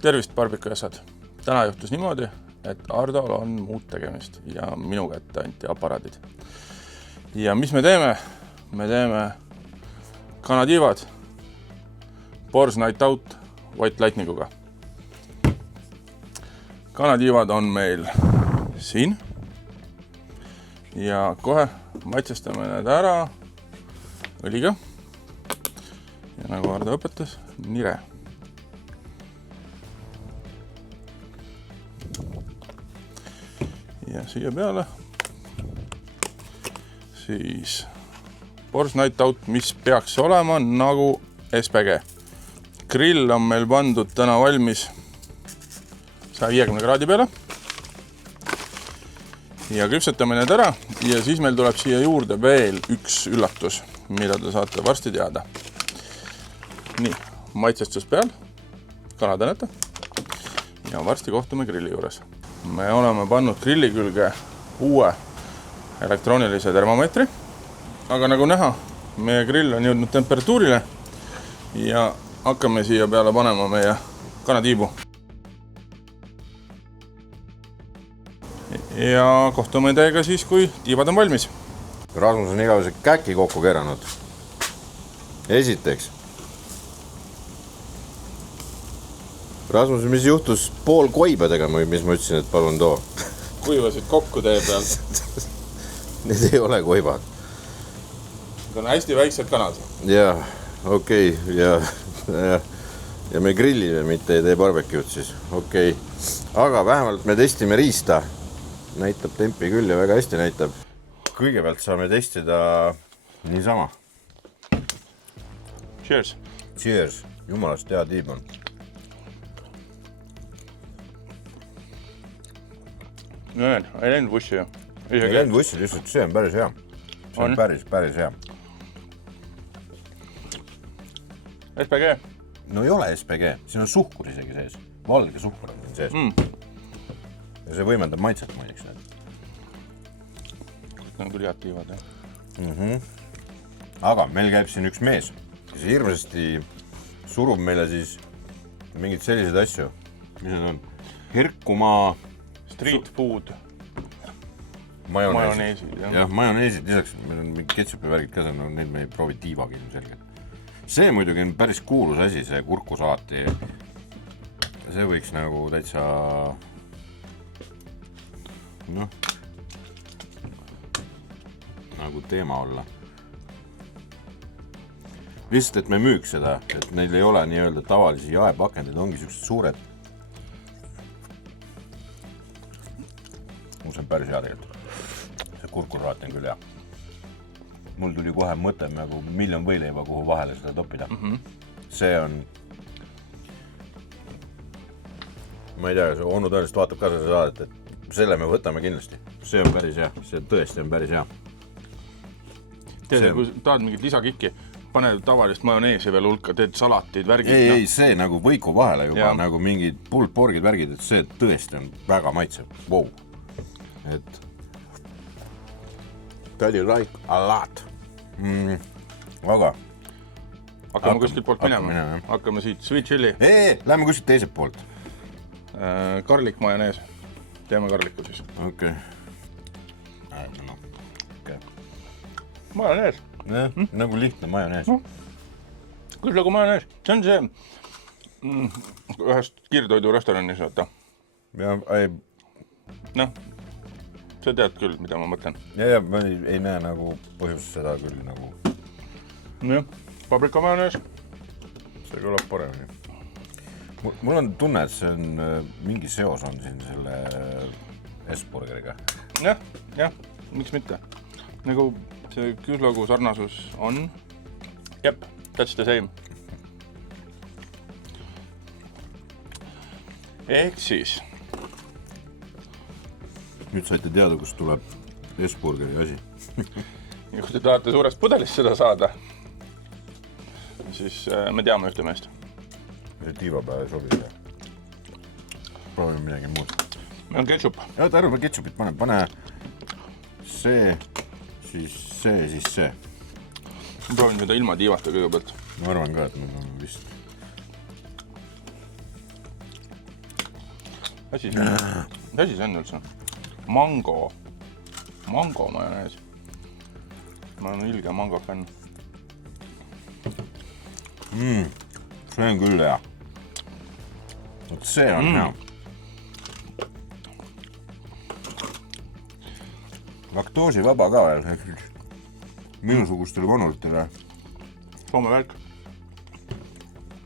Tervist, barbikujassad! Täna juhtus niimoodi, et Ardol on muud tegemist ja minu kätte anti aparaadid. Ja mis me teeme? Me teeme kanatiivad Boar's Night Out White Lightninguga. Kanatiivad on meil siin ja kohe maitsestame need ära õliga. Ja nagu Ardo õpetas, nire. Ja siia peale siis Boar's Night Out, mis peaks olema nagu SPG. Grill on meil pandud täna valmis 150 kraadi peale ja küpsetame need ära ja siis meil tuleb siia juurde veel üks üllatus, mida te saate varsti teada. Nii, maitsestus peal, kanatänete ja varsti kohtume grilli juures. Me oleme pannud grilli külge uue elektroonilise termomeetri, aga nagu näha, meie grill on jõudnud temperatuurile ja hakkame siia peale panema meie kanatiibu. Ja kohtume teiega siis, kui tiivad on valmis. Rasmus on igavese käki kokku keranud. Esiteks. Rasmus, mis juhtus pool koibadega, mis ma ütlesin, et palun too? Kuivasid kokku tee peal. Need ei ole koibad. Need on hästi väiksed kanad. Jah, okei. Ja me grillime, mitte ei tee barbecue'd siis. Okei. Aga vähemalt me testime riista. Näitab tempi küll ja väga hästi näitab. Kõigepealt saame testida niisama. Cheers! Cheers! Jumalast hea tiib on. No ei läinud bussi ju. Ei läinud bussi, lihtsalt see on päris hea. See on päris hea. SPG? No ei ole SPG, siin on suhkur isegi sees. Valge suhkur on sees. Ja see võimendab maitset muideks. Kõik on küll head tiivad. Aga meil käib siin üks mees, kes hirmsasti surub meile siis mingid sellised asju. Mis need on? Herkumaa Street food. Majoneesid. Jah, majoneesid. Lisaks meil on mingi ketšupivärgid ka, neid me ei proovi tiivagi selgelt. See muidugi on päris kuulus asi, see kurkusaati. See võiks nagu täitsa nagu teema olla. Lihtsalt, et me müüks seda, et neil ei ole nii-öelda tavalisi jaepakendid, ongi sellised suured. See on päris hea tegelikult. See kurkusaat on küll hea. Mul tuli kohe mõte nagu miljon võileiba, kuhu vahele seda toppida. See on... Ma ei tea, see onu tõenäoliselt vaatab ka seda saadet, et selle me võtame kindlasti. See on päris hea. See tõesti on päris hea. Teed, kui tahad mingit lisakikki, pane tavalist majoneesi veel hulka, teed salatid, värgid. Ei, see nagu võiku vahele juba, nagu mingid pulled porgid, värgid, et see tõesti on väga maitsev. Wow. Et that you like a lot. Aga hakkame kuskilt poolt minema. Hakkame siit sweet chili. Lähme kuskilt teiselt poolt. Garlic majonees. Teeme garlicu siis. Okei. Majonees. Nagu lihtne majonees. Küll nagu majonees. See on see ühest kiirtoidu restoranis, vaata. Noh, sa tead küll, mida ma mõtlen. Ja, ma ei näe nagu põhjust seda küll nagu... Jah, paprika majonees. See kõlab paremini. Mul on tunne, et see on mingi seos on siin selle S-burgeriga. Jah, miks mitte. Nagu see küslagu sarnasus on. Jep, that's the same. Ehk siis... Nüüd saite teada, kus tuleb S-burgeri asi. Ja kui te tahate suurest pudelist seda saada, siis me teame ühte meest. See tiivapäev ei sobi. Proovime midagi muud. Meil on ketšup. Arva ketšupit pane see, siis see. Ma proovin seda ilma tiivata kõigepealt. Ma arvan ka, et meil on vist. Mis asi see on üldse? Mango majonees. Ma olen ilge mango fänn. See on küll hea. Vot see on hea. Laktoosivaba ka veel. Minusugustele vanuritele. Soome välk.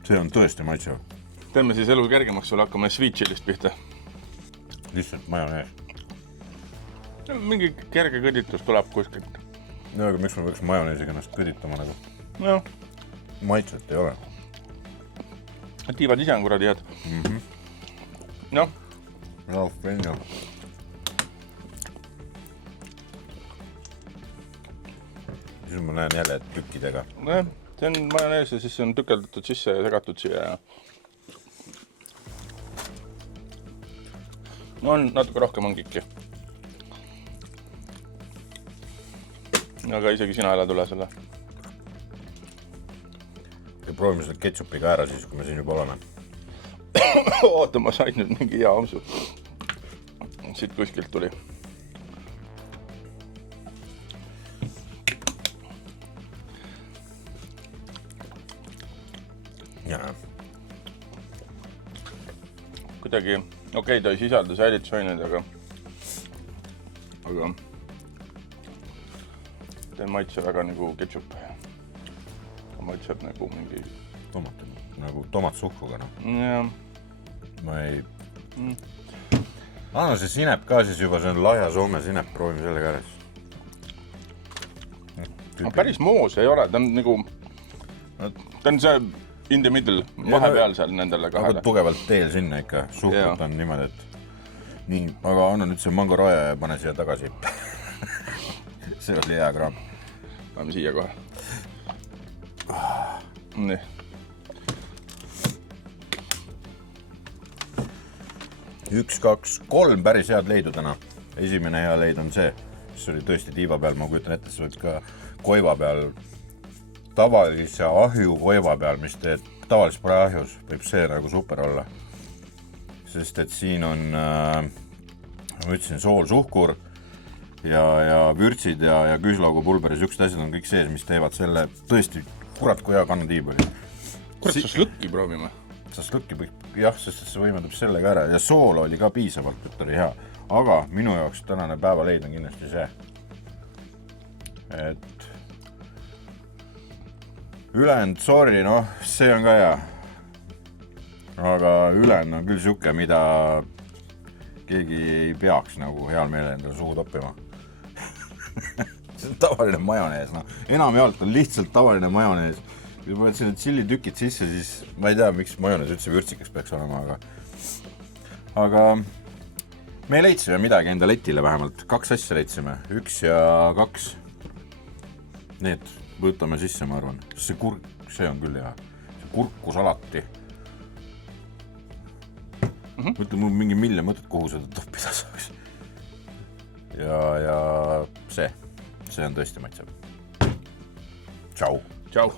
See on tõesti maitsev. Teeme siis elu kergemaks, sulle hakkame sweet chilist pihta. Lihtsalt majonees. Mingi kerge kõditus tuleb kuskilt. No aga miks ma võiks majoneesiga ennast kõditama nagu? No. Maitset ei ole. Tiivad ise on kuradi head. Noh. No, venja. Siis ma näen jälle tükkidega. See on majonees ja siis see on tükeldatud sisse ja segatud siia. No on natuke rohkem on kikki. Aga isegi sina elad üle selle. Ja proovime selle ketšupiga ära siis, kui me siin juba oleme. Oota, ma sain nüüd mingi hea amsu. Siit kuskilt tuli. Jaa. Kuidagi, okei, ta ei sisalda säilitusaineid, aga ta ei maitse väga nagu ketšup. Ta maitseb nagu mingi... Tomat, nagu tomatsuhkruga, noh. Jah. Ma ei... Anna see sinep ka siis juba, see on lahja Soome sinep, proovime sellega ära siis. Päris moos ei ole, ta on nagu... Ta on see in the middle, vahepeal seal nendele kahele. Aga tugevalt teel sinna ikka, suhkrut on niimoodi, et... Nii, aga anna nüüd see mangoraja ja pane siia tagasi. See oli hea kraam. Läheme siia kohe. Nii. Üks, kaks, kolm päris head leidu täna. Esimene hea leid on see, mis oli tõesti tiiva peal. Ma kujutan ette, see võib ka koiva peal, tavalise ahju koiva peal, mis teed tavalises praeahjus, võib see nagu super olla. Sest et siin on, ma ütlesin, sool, suhkur ja vürtsid ja küüslaugupulber ja siuksed asjad on kõik sees, mis teevad selle tõesti kurat kui hea kannatiib oli. Kurat, šašlõkki proovime. Šašlõkki, jah, sest see võimendab sellega ära ja sool oli ka piisavalt, et oli hea. Aga minu jaoks tänane päevaleid on kindlasti see, et ülend, sorry, noh, see on ka hea. Aga ülend on küll siuke, mida keegi ei peaks nagu heal meelel endale suhu toppima. See on tavaline majonees, noh. Enamjaolt on lihtsalt tavaline majonees. Kui paned sinne tšillitükid sisse, siis ma ei tea, miks majonees üldse vürtsikas peaks olema, aga me leidsime midagi enda letile vähemalt. 2 asja leidsime. 1 ja 2. Need võtame sisse, ma arvan. See on küll hea. See kurkusalati. Mõtle, mul mingi miljon mõtet, kuhu seda toppida saaks. Ja see on tõesti maitseb. Tšau. Tšau.